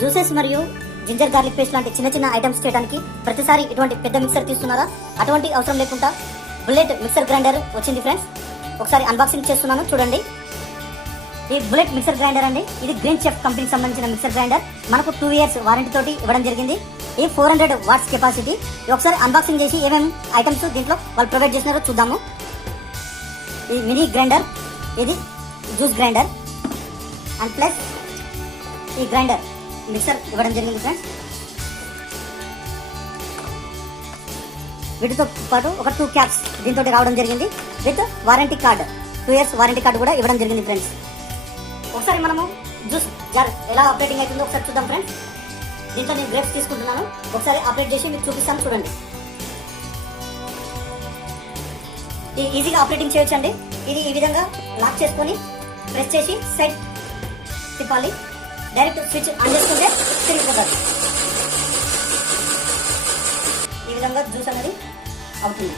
Juices మరియు ginger garlic paste లాంటి చిన్న చిన్న ఐటమ్స్ చేయడానికి ప్రతిసారి ఇటువంటి పెద్ద మిక్సర్ తీస్తున్నారా? అటువంటి అవసరం లేకుండా బుల్లెట్ మిక్సర్ గ్రైండర్ వచ్చింది ఫ్రెండ్స్. ఒకసారి అన్బాక్సింగ్ చేస్తున్నాను చూడండి. ఈ బుల్లెట్ మిక్సర్ గ్రైండర్ అండి, ఇది గ్రీన్ చెఫ్ కంపెనీకి సంబంధించిన మిక్సర్ గ్రైండర్. మనకు 2 years వారంటీ తోటి ఇవ్వడం జరిగింది. ఈ 400 watts కెపాసిటీ. ఒకసారి అన్బాక్సింగ్ చేసి ఏమేమి ఐటమ్స్ దీంట్లో వాళ్ళు ప్రొవైడ్ చేసినారో చూద్దాము. ఈ మినీ గ్రైండర్, ఇది జ్యూస్ గ్రైండర్ అండ్ ప్లస్ ఈ గ్రైండర్ మిక్సర్ ఇవ్వడం జరిగింది ఫ్రెండ్స్. వీటితో పాటు ఒక 2 caps దీంతో రావడం జరిగింది with warranty card. 2 years warranty card కూడా ఇవ్వడం జరిగింది ఫ్రెండ్స్. ఒకసారి మనము జ్యూస్ జార్ ఎలా ఆపరేటింగ్ అవుతుందో ఒకసారి చూద్దాం ఫ్రెండ్స్. దీంట్లో నేను గ్రేప్స్ తీసుకుంటున్నాను. ఒకసారి ఆపరేట్ చేసి మీకు చూపిస్తాను చూడండి. ఈజీగా ఆపరేటింగ్ చేయొచ్చండి. ఇది ఈ విధంగా లాక్ చేసుకొని ప్రెస్ చేసి సైడ్ తిప్పాలి. డైరెక్ట్ స్విచ్ ఆన్ చేసుకుంటే తిరిగిపోతుంది. ఈ విధంగా జ్యూస్ అనేది అవుతుంది.